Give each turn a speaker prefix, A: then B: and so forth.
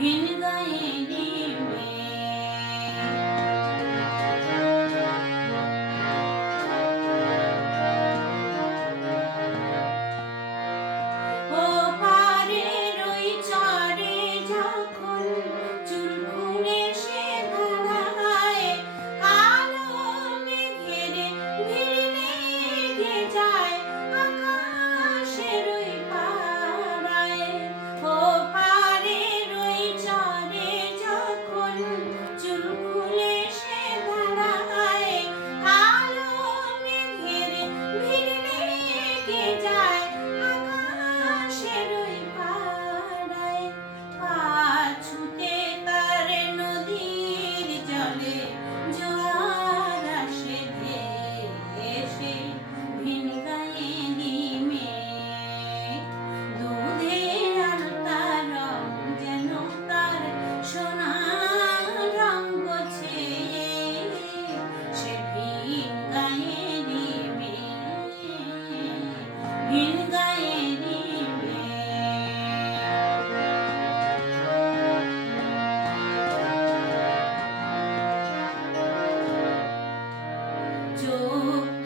A: என்கையே நீ চোখ